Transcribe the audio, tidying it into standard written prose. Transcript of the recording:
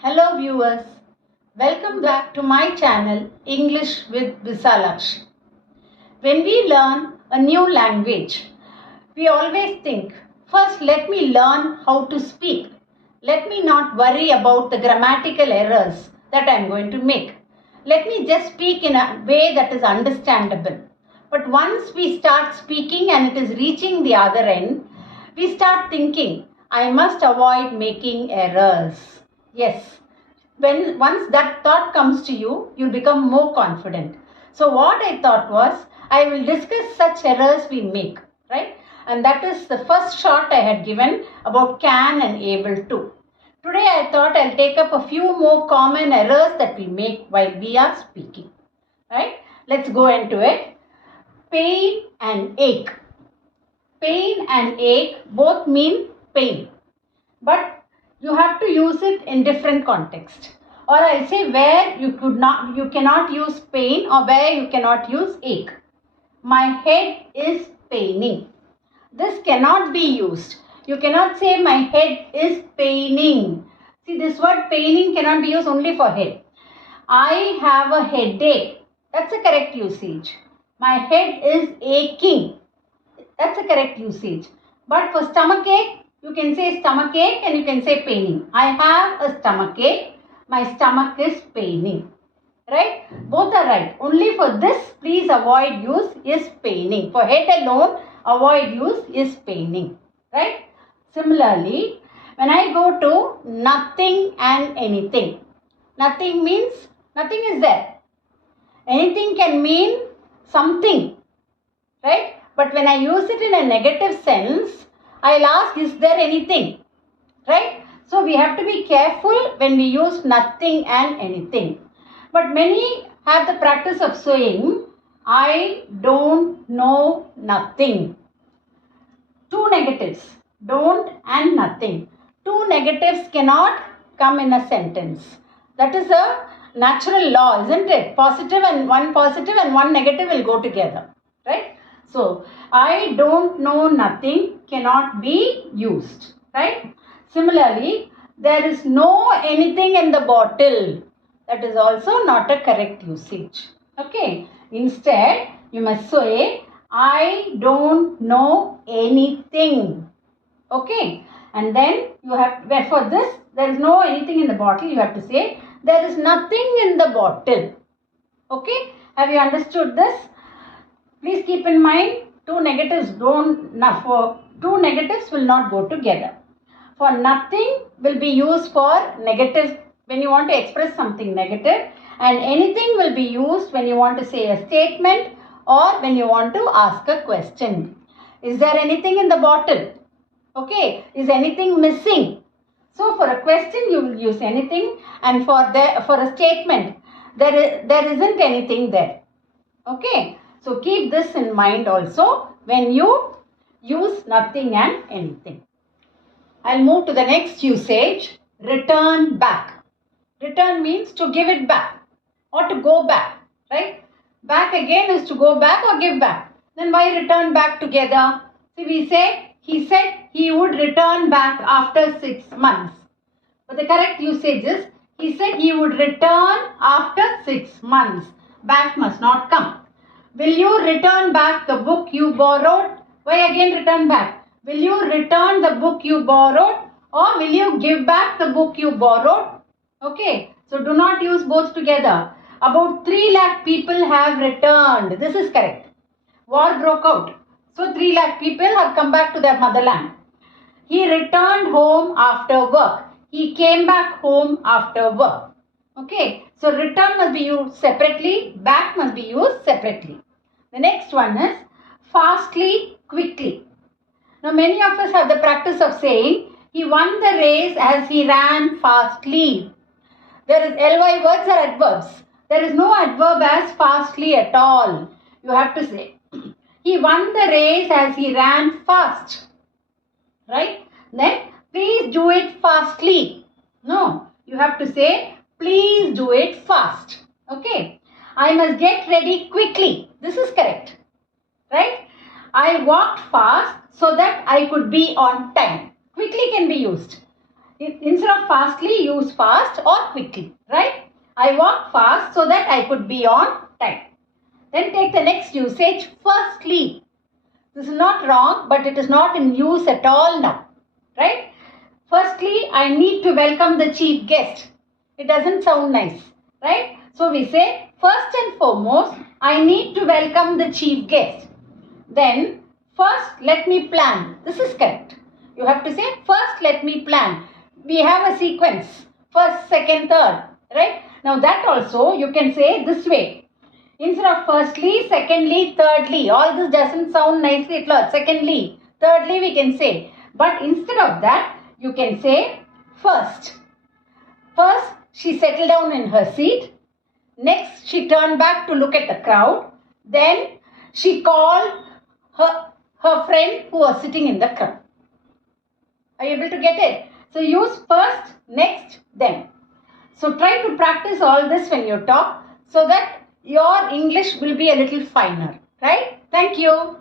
Hello viewers, welcome back to my channel English with Visalakshi. When we learn a new language, we always think, first let me learn how to speak. Let me not worry about the grammatical errors that I am going to make. Let me just speak in a way that is understandable. But once we start speaking and it is reaching the other end, we start thinking, I must avoid making errors. Yes, once that thought comes to you, you'll become more confident. So what I thought was, I will discuss such errors we make, right? And that is the first shot I had given about can and able to. Today I thought I'll take up a few more common errors that we make while we are speaking, right? Let's go into it. Pain and ache. Pain and ache both mean pain, but you have to use it in different context. Or I'll say where you cannot use pain or where you cannot use ache. My head is paining. This cannot be used. You cannot say my head is paining. See, this word paining cannot be used only for head. I have a headache. That's a correct usage. My head is aching. That's a correct usage. But for stomach ache, you can say stomach ache and you can say paining. I have a stomach ache. My stomach is paining. Right? Both are right. Only for this, please avoid use is paining. For head alone, avoid use is paining. Right? Similarly, when I go to nothing and anything. Nothing means nothing is there. Anything can mean something. Right? But when I use it in a negative sense, I'll ask, is there anything? Right? So we have to be careful when we use nothing and anything. But many have the practice of saying, I don't know nothing. Two negatives, don't and nothing. Two negatives cannot come in a sentence. That is a natural law, isn't it? Positive and one negative will go together. Right? So, I don't know nothing cannot be used, right? Similarly, there is no anything in the bottle. That is also not a correct usage. Okay. Instead, you must say, I don't know anything. Okay. And then you have, for this, there is no anything in the bottle. You have to say, there is nothing in the bottle. Okay. Have you understood this? Please keep in mind, two negatives will not go together. For nothing will be used for negative when you want to express something negative, and anything will be used when you want to say a statement or when you want to ask a question. Is there anything in the bottle? Okay. Is anything missing? So for a question you will use anything, and for a statement there isn't anything there. Okay. So keep this in mind also when you use nothing and anything. I'll move to the next usage, return back. Return means to give it back or to go back, right? Back again is to go back or give back. Then why return back together? See, we say, he said he would return back after 6 months. But the correct usage is, he said he would return after 6 months. Back must not come. Will you return back the book you borrowed? Why again return back? Will you return the book you borrowed or will you give back the book you borrowed? Okay, so do not use both together. About 3 lakh people have returned. This is correct. War broke out. So 3 lakh people have come back to their motherland. He returned home after work. He came back home after work. Okay, so return must be used separately. Back must be used separately. The next one is fastly, quickly. Now many of us have the practice of saying, he won the race as he ran fastly. There is ly words are adverbs. There is no adverb as fastly at all. You have to say, he won the race as he ran fast. Right? Then, please do it fastly. No, you have to say, please do it fast. Okay? I must get ready quickly. This is correct. Right? I walked fast so that I could be on time. Quickly can be used. Instead of fastly, use fast or quickly, right? I walked fast so that I could be on time. Then take the next usage, firstly. This is not wrong, but it is not in use at all now, right? Firstly, I need to welcome the chief guest. It doesn't sound nice, right? So we say, first and foremost, I need to welcome the chief guest. Then, first let me plan. This is correct. You have to say, first let me plan. We have a sequence, first, second, third, right? Now that also you can say this way. Instead of firstly, secondly, thirdly, all this doesn't sound nicely at all. Secondly, thirdly we can say. But instead of that, you can say first. First, she settled down in her seat. Next, she turned back to look at the crowd. Then, she called her friend who was sitting in the crowd. Are you able to get it? So, use first, next, then. So, try to practice all this when you talk so that your English will be a little finer. Right? Thank you.